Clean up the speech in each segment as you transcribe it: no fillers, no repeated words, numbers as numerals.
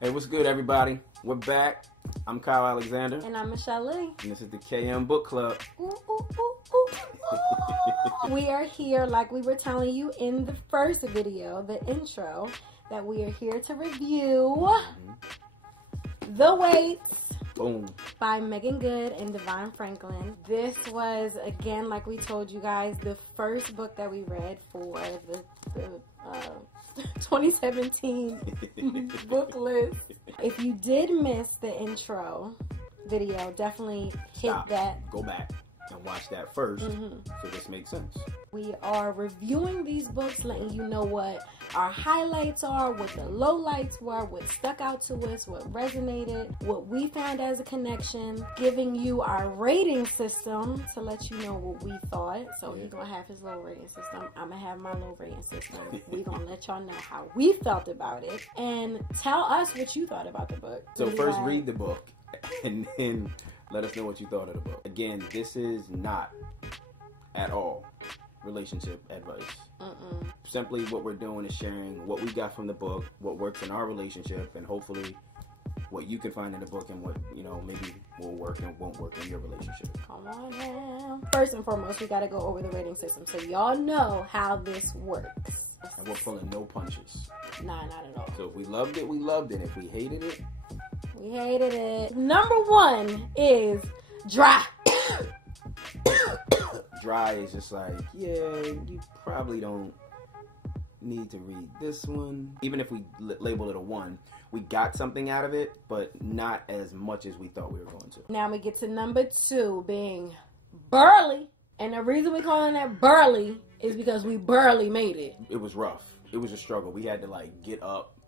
Hey, what's good, everybody? We're back. I'm Kyle Alexander. And I'm Michelle Lee. And this is the KM Book Club. Ooh, ooh, ooh, ooh, ooh. We are here, like we were telling you in the first video, the intro, that we are here to review The Waits. Boom. By Megan Good and Devon Franklin. This was, again, like we told you guys, the first book that we read for the 2017 book list. If you did miss the intro video, definitely hit that. Go back and watch that first so this makes sense. We are reviewing these books, letting you know what our highlights are, what the lowlights were, what stuck out to us, what resonated, what we found as a connection, giving you our rating system to let you know what we thought. So he's gonna have his low rating system. I'm gonna have my low rating system. We're gonna let y'all know how we felt about it and tell us what you thought about the book. So first read the book and then let us know what you thought of the book. Again, this is not at all relationship advice. Simply what we're doing is sharing what we got from the book, what works in our relationship, and hopefully what you can find in the book and what, you know, maybe will work and won't work in your relationship. Come on now. First and foremost, we got to go over the rating system so y'all know how this works. And we're pulling no punches. Nah, not at all. So if we loved it, we loved it. If we hated it, we hated it. Number one is dry. Dry is just like, yeah, you probably don't need to read this one. Even if we label it a 1, we got something out of it, but not as much as we thought we were going to. Now we get to number 2 being burly. And the reason we're calling that burly is because we barely made it. It was rough. It was a struggle. We had to like get up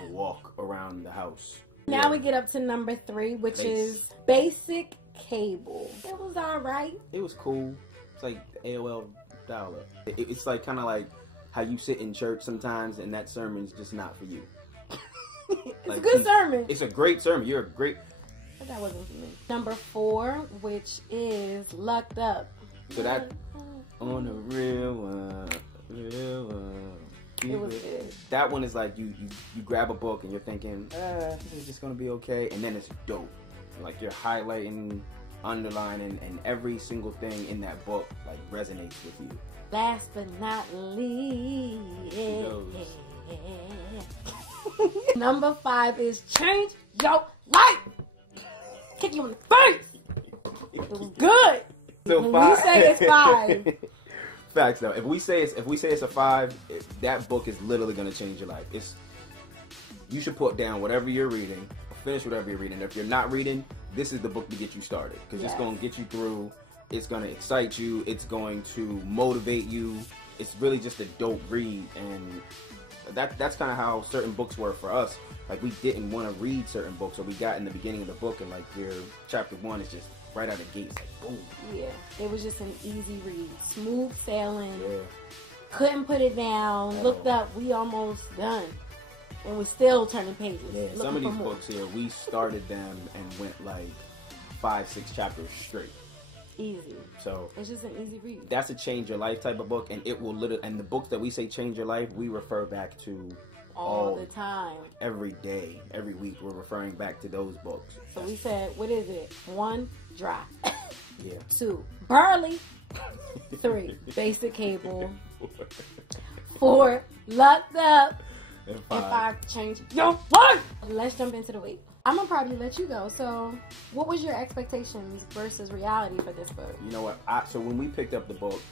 and walk around the house. Now we get up to number 3, which is Basic Cable. It was alright. It was cool. It's like the AOL dial-up. It's like kind of like how you sit in church sometimes and that sermon's just not for you. It's like, a good sermon. It's a great sermon. You're a great... But that wasn't for me. Number 4, which is Lucked Up. So that... On the real one, real one. It was good. That one is like you grab a book and you're thinking, this is just going to be okay. And then it's dope. Like you're highlighting, underlining, and every single thing in that book like resonates with you. Last but not least, number 5 is Change Your Life. Kick you in the face. It was good. So when we say it's 5. Facts though. If we say it's a 5, that book is literally gonna change your life. You should put down whatever you're reading, or finish whatever you're reading. If you're not reading, this is the book to get you started because it's gonna get you through. It's gonna excite you. It's going to motivate you. It's really just a dope read, and that's kind of how certain books were for us. Like we didn't want to read certain books, so we got in the beginning of the book, and like chapter 1 is just right out of the gates, like boom. Yeah, it was just an easy read, smooth sailing. Yeah. Couldn't put it down. Looked up, we almost done, and we're still turning pages. Yeah, some of these books here, we started them and went like 5-6 chapters straight. Easy. So it's just an easy read. That's a change your life type of book, and it will literally. And the books that we say change your life, we refer back to all the time, every day, every week. We're referring back to those books. So we said, what is it? 1, dry. Yeah. 2, burly. 3, basic cable. 4, lucked up. And 5, change your life. Let's jump into the week. I'm gonna probably let you go. So, what was your expectations versus reality for this book? You know what? So when we picked up the book,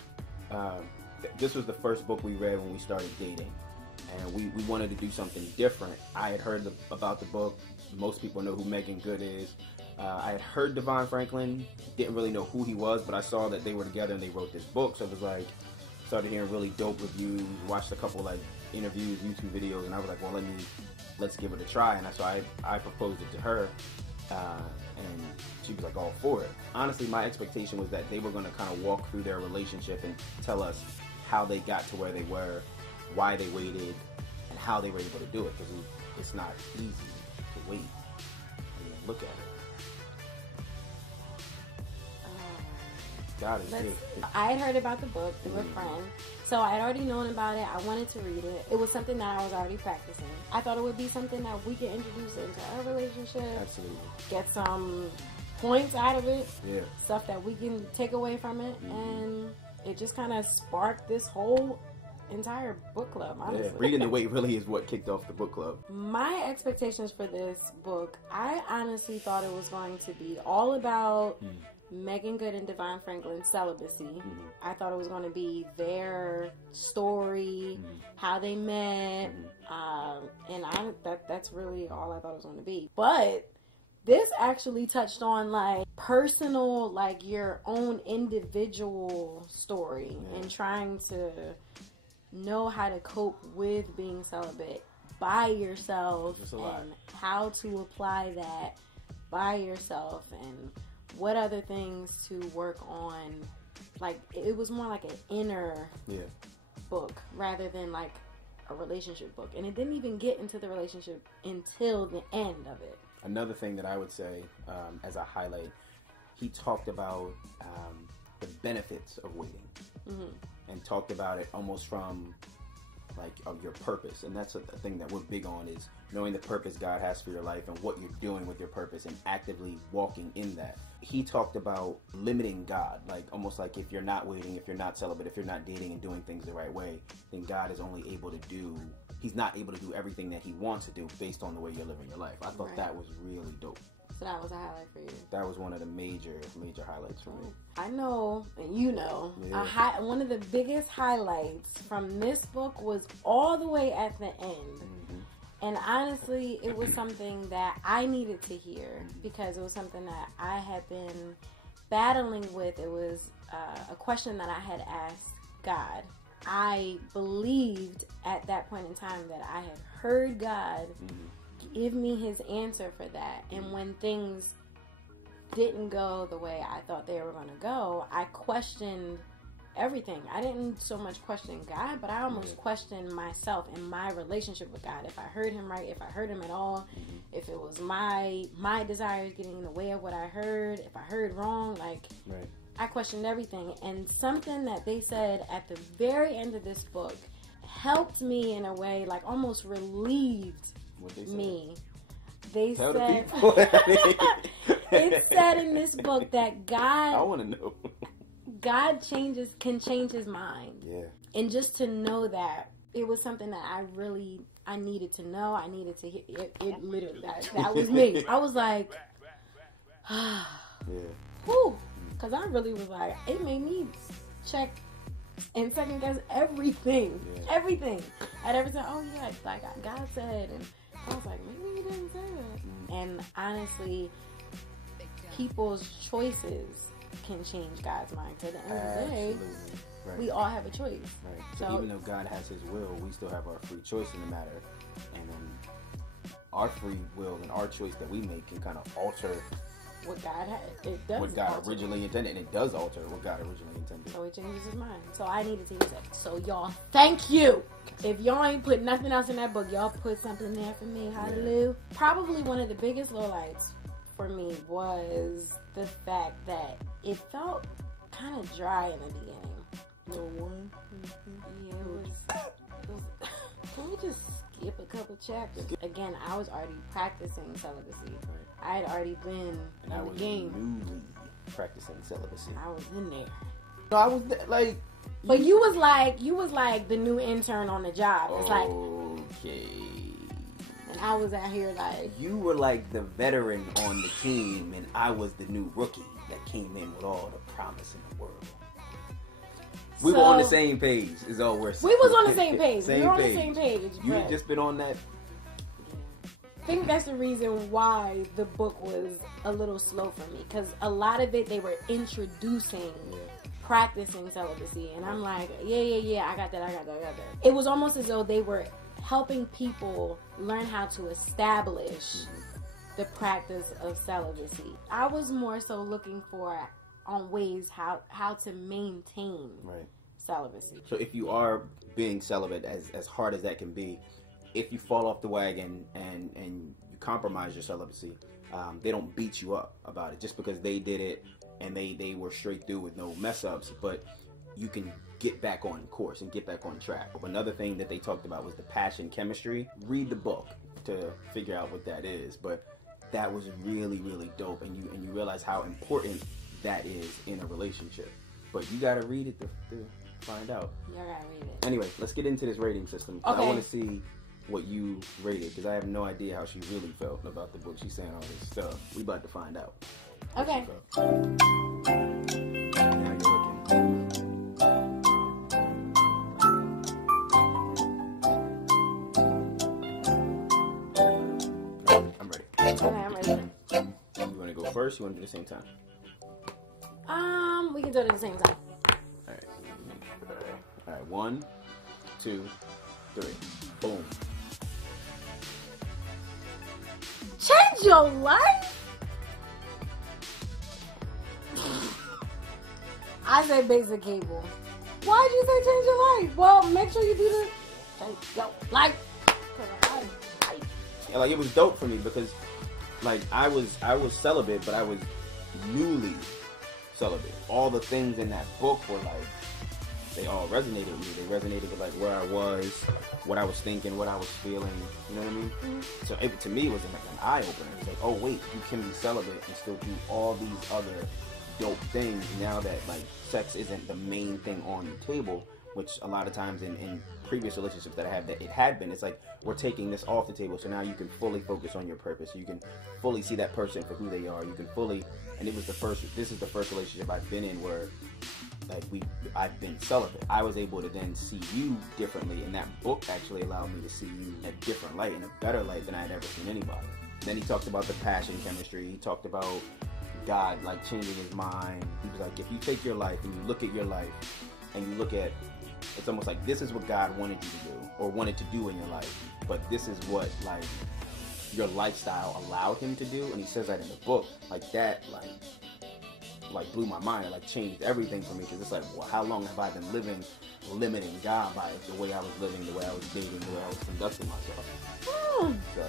this was the first book we read when we started dating, and we wanted to do something different. I had heard about the book. Most people know who Megan Good is. I had heard Devon Franklin. Didn't really know who he was, but I saw that they were together and they wrote this book. So it was like, started hearing really dope reviews. Watched a couple like interviews, YouTube videos, and I was like, well, let's give it a try. And so I proposed it to her, and she was like all for it. Honestly, my expectation was that they were going to kind of walk through their relationship and tell us how they got to where they were, why they waited, and how they were able to do it, because it's not easy to wait. I mean, look at it. God is good. I had heard about the book through a friend, so I had already known about it. I wanted to read it. It was something that I was already practicing. I thought it would be something that we could introduce into our relationship. Absolutely. Get some points out of it. Yeah. Stuff that we can take away from it. And it just kind of sparked this whole entire book club, honestly. Yeah. Reading the Weight really is what kicked off the book club. My expectations for this book, I honestly thought it was going to be all about Megan Good and Devon Franklin's celibacy. I thought it was going to be their story, how they met, and that's really all I thought it was going to be. But this actually touched on like personal, like your own individual story and trying to know how to cope with being celibate by yourself and how to apply that by yourself and what other things to work on. Like, it was more like an inner book rather than like a relationship book. And it didn't even get into the relationship until the end of it. Another thing that I would say as a highlight, he talked about the benefits of waiting and talked about it almost from like of your purpose. And that's a thing that we're big on, is knowing the purpose God has for your life and what you're doing with your purpose and actively walking in that. He talked about limiting God, like almost like if you're not waiting, if you're not celibate, if you're not dating and doing things the right way, then God is only able to do, he's not able to do everything that he wants to do based on the way you're living your life. I thought that was really dope. So that was a highlight for you. That was one of the major highlights for me. I know, and you know, one of the biggest highlights from this book was all the way at the end. And honestly, it was something that I needed to hear because it was something that I had been battling with. It was a question that I had asked God. I believed at that point in time that I had heard God give me his answer for that. And when things didn't go the way I thought they were going to go, I questioned everything. I didn't so much question God, but I almost questioned myself and my relationship with God. If I heard him right, if I heard him at all, if it was my desires getting in the way of what I heard, if I heard wrong, like I questioned everything. And something that they said at the very end of this book helped me in a way, like almost relieved me. They Tell said, the people. it said in this book that God, I want to know. God can change his mind. Yeah. And just to know that, it was something that I needed to know. I needed to hear. It literally, that was me. I was like, whew. Because I really was like, it made me check and second guess everything. Everything. At every time, oh yeah, like God said. And I was like, maybe he didn't say that. And honestly, people's choices can change God's mind. So at the end of the day, we all have a choice. So even though God has his will, we still have our free choice in the matter. And then our free will and our choice that we make can kind of alter what God had. It does. What God originally intended, and it does alter what God originally intended. So it changes his mind. So I needed to use that. So y'all, thank you. If y'all ain't put nothing else in that book, y'all put something there for me. Hallelujah. Probably one of the biggest lowlights for me was the fact that it felt kind of dry in the beginning. Yeah, it was can we just skip a couple chapters? Again, I was already practicing celibacy. I had already been in the game. Newly practicing celibacy. I was in there. So I was like, but you was like the new intern on the job. It's like, okay. And I was out here like, you were like the veteran on the team, and I was the new rookie that came in with all the promise in the world. We were on the same page, is all we're saying. We was on the same page. We were on the same page. You had just been on that. I think that's the reason why the book was a little slow for me, because a lot of it they were introducing practicing celibacy, and I'm like, yeah, I got that. It was almost as though they were helping people learn how to establish the practice of celibacy. I was more so looking for on ways how to maintain celibacy. So if you are being celibate, as hard as that can be, if you fall off the wagon and you compromise your celibacy, they don't beat you up about it just because they did it and they were straight through with no mess ups, but you can get back on course and get back on track. Another thing that they talked about was the passion chemistry. Read the book to figure out what that is, but that was really, really dope, and you realize how important that is in a relationship. But you gotta read it to find out. You gotta read it. Anyway, let's get into this rating system. Okay. I want to see what you rated, because I have no idea how she really felt about the book. She's saying all this stuff. We about to find out. Okay. Now you're looking. I'm ready. Okay, I'm ready. You want to go first? You want to do the same time? We can do it at the same time. All right. All right. 1, 2, 3. Boom. Change your life? I said basic cable. Why'd you say change your life? Well, make sure you do the change your life. Yeah, like, it was dope for me because, like, I was celibate, but I was newly celibate. All the things in that book were like, they all resonated with me. They resonated with like where I was, what I was thinking, what I was feeling. You know what I mean? Mm-hmm. So to me, it was like an eye opener. It was like, oh wait, you can be celibate and still do all these other dope things. Now that like sex isn't the main thing on the table, which a lot of times in previous relationships that I have, that it had been. It's like we're taking this off the table, so now you can fully focus on your purpose. You can fully see that person for who they are. You can fully, and this is the first relationship I've been in where like I've been celibate. I was able to then see you differently, and that book actually allowed me to see you in a different light, in a better light than I had ever seen anybody. Then he talked about the passion chemistry. He talked about God like changing his mind. He was like, if you take your life and you look at your life and you look at, it's almost like this is what God wanted you to do or wanted to do in your life, but this is what like your lifestyle allowed him to do. And he says that in the book. Like that like blew my mind. It like changed everything for me, because it's like, well, how long have I been living limiting God by the way I was living, the way I was dating, the way I was conducting myself. So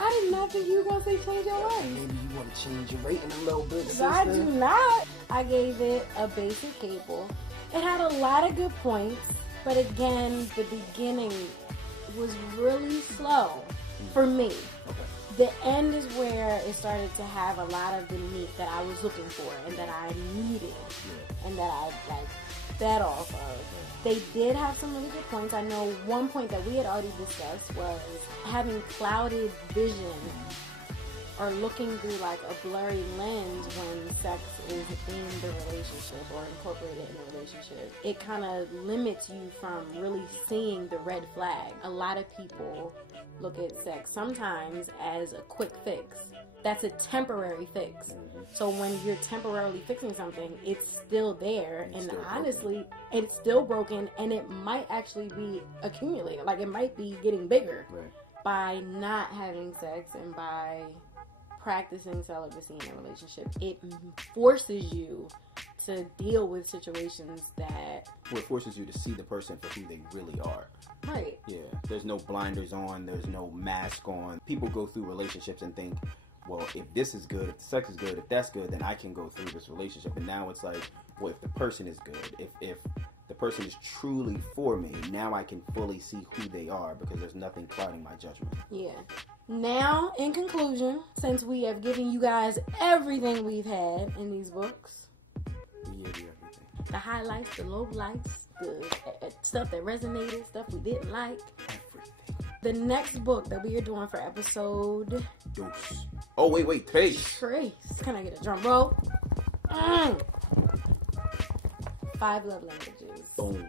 I did not think you were going to say change your life. maybe you want to change your rating a little bit, sister. I do not. I gave it a basic cable. It had a lot of good points, but again, the beginning was really slow for me. Okay. The end is where it started to have a lot of the meat that I was looking for and that I needed and that I like fed off of. They did have some really good points. I know one point that we had already discussed was having clouded vision or looking through like a blurry lens when sex is in the relationship or incorporated in the relationship. It kind of limits you from really seeing the red flag. A lot of people look at sex sometimes as a quick fix. That's a temporary fix. So when you're temporarily fixing something, it's still there, and honestly, it's still broken, and it might actually be accumulating. Like, it might be getting bigger by not having sex and by practicing celibacy in a relationship. It forces you to deal with situations that... Well, it forces you to see the person for who they really are. Right. Yeah. There's no blinders on. There's no mask on. People go through relationships and think, well, if this is good, if the sex is good, if that's good, then I can go through this relationship. And now it's like, well, if the person is good, if the person is truly for me, now I can fully see who they are, because there's nothing clouding my judgment. Yeah. Now, in conclusion, since we have given you guys everything we've had in these books, Everything. the highlights, the lowlights, the stuff that resonated, stuff we didn't like. Everything. The next book that we are doing for episode... Deuce. Oh, wait. Trace. Can I get a drum roll? 5 Love Languages. Boom.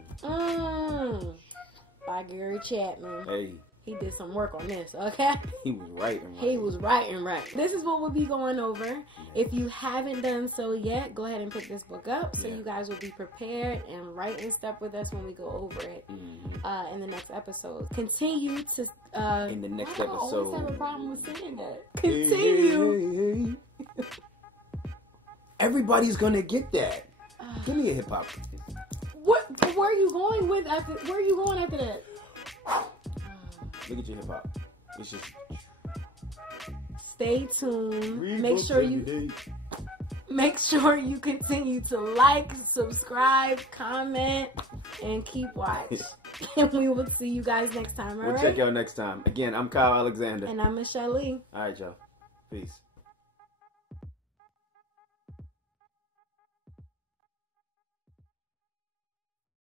By Gary Chapman. Hey. He did some work on this, okay? He was right. He was right. This is what we'll be going over. If you haven't done so yet, go ahead and pick this book up so you guys will be prepared and right in step with us when we go over it in the next episode. Continue to... in the next I episode. always have a problem with saying that. Continue. Hey. Everybody's gonna get that. Give me a hip hop. Where are you going with after? Where are you going after that? Look at your hip hop. It's just stay tuned. Make sure you Make sure you continue to like, subscribe, comment, and keep watch. And we will see you guys next time, all right? We'll check y'all next time. Again, I'm Kyle Alexander. And I'm Michelle Lee. All right, y'all. Peace.